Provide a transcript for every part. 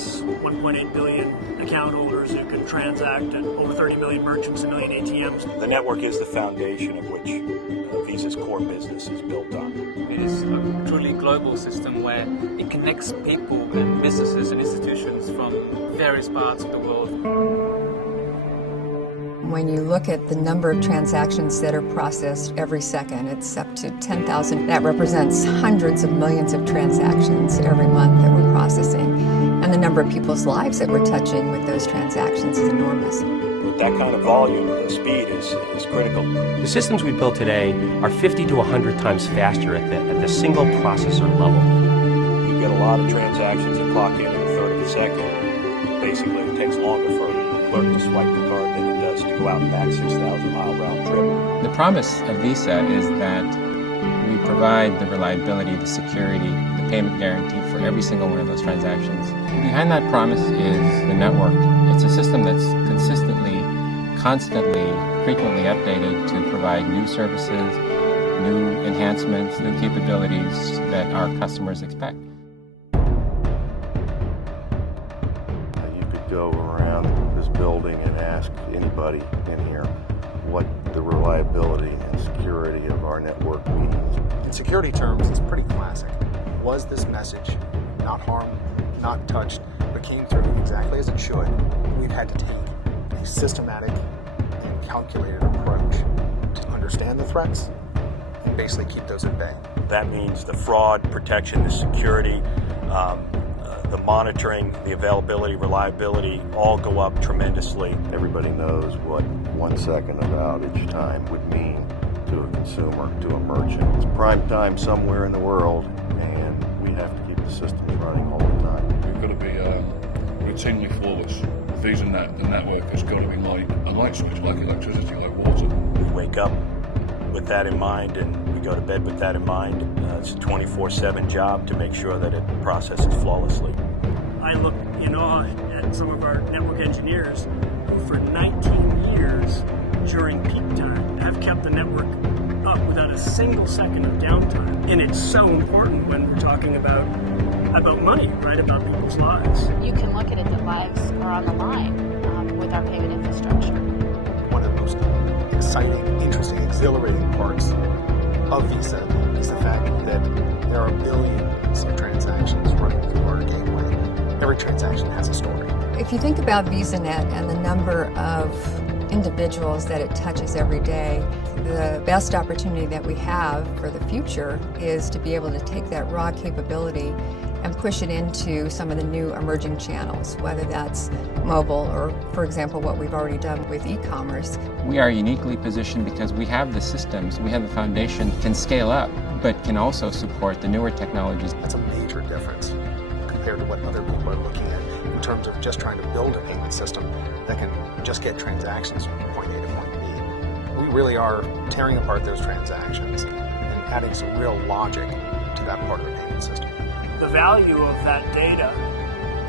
its 1.8 billion account holders who can transact, and over 30 million merchants, a million ATMs. The network is the foundation of which Visa's core business is built on. It is a truly global system where it connects people and businesses and institutions from various parts of the world. When you look at the number of transactions that are processed every second, it's up to 10,000. That represents hundreds of millions of transactions every month that we're processing. And the number of people's lives that we're touching with those transactions is enormous. With that kind of volume, the speed is critical. The systems we build today are 50 to 100 times faster at the single processor level. You get a lot of transactions that clock in a third of a second. Basically, it takes longer for a clerk to swipe the card than it does to go out and back 6,000-mile round trip. The promise of Visa is that we provide the reliability, the security, the payment guarantee for every single one of those transactions. Behind that promise is the network. It's a system that's consistently, constantly, frequently updated to provide new services, new enhancements, new capabilities that our customers expect. You could go around this building and ask anybody in here what the reliability and security of our network means. In security terms, it's pretty classic. Was this message not harmed, not touched, but came through exactly as it should? We've had to take a systematic and calculated approach to understand the threats and basically keep those at bay. That means the fraud, protection, the security, the monitoring, the availability, reliability, all go up tremendously. Everybody knows what 1 second of outage time would mean to a consumer, to a merchant. It's prime time somewhere in the world, and we have to keep the systems running all the time. We've got to be routinely flawless. VisaNet, the network, has got to be like a light switch, like electricity, like water. We wake up with that in mind, and we go to bed with that in mind. It's a 24/7 job to make sure that it processes flawlessly. I look in awe at some of our network engineers who for 19 years during peak time have kept the network up without a single second of downtime. And it's so important when we're talking about money, right? About people's lives. You can look at it that lives are on the line with our payment infrastructure. One of the most exciting, interesting, exhilarating parts of Visa is the fact that there are billions of transactions running through our gateway. Every transaction has a story. If you think about VisaNet and the number of individuals that it touches every day, the best opportunity that we have for the future is to be able to take that raw capability and push it into some of the new emerging channels, whether that's mobile or, for example, what we've already done with e-commerce. We are uniquely positioned because we have the systems, we have the foundation, can scale up, but can also support the newer technologies. That's a major difference compared to what other people are looking at in terms of just trying to build a payment system that can just get transactions from point A to point B. We really are tearing apart those transactions and adding some real logic to that part of the payment system. The value of that data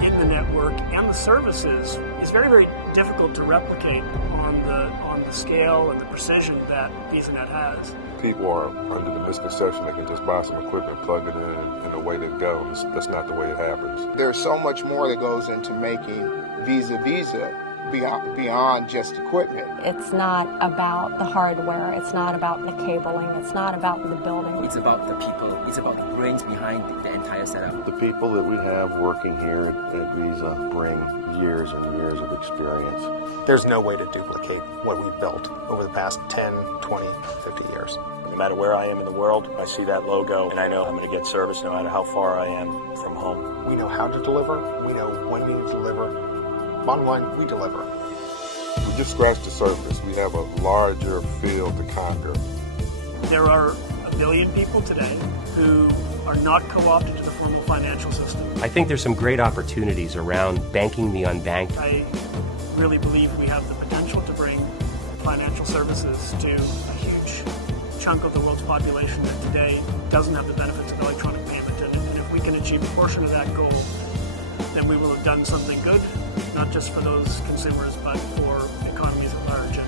in the network and the services is very, very difficult to replicate on the scale and the precision that VisaNet has. People are under the misconception they can just buy some equipment, plug it in, and away they go. That's not the way it happens. There's so much more that goes into making Visa beyond just equipment. It's not about the hardware, it's not about the cabling, it's not about the building. It's about the people, it's about the brains behind the entire setup. The people that we have working here at Visa bring years and years of experience. There's no way to duplicate what we've built over the past 10, 20, 50 years. No matter where I am in the world, I see that logo, and I know I'm going to get service no matter how far I am from home. We know how to deliver, we know when we need to deliver. Bottom line, we deliver. We just scratched the surface. We have a larger field to conquer. There are 1 billion people today who are not co-opted to the formal financial system. I think there's some great opportunities around banking the unbanked. I really believe we have the potential to bring financial services to a huge chunk of the world's population that today doesn't have the benefits of electronic payment. And if we can achieve a portion of that goal, then we will have done something good, not just for those consumers, but for economies at large.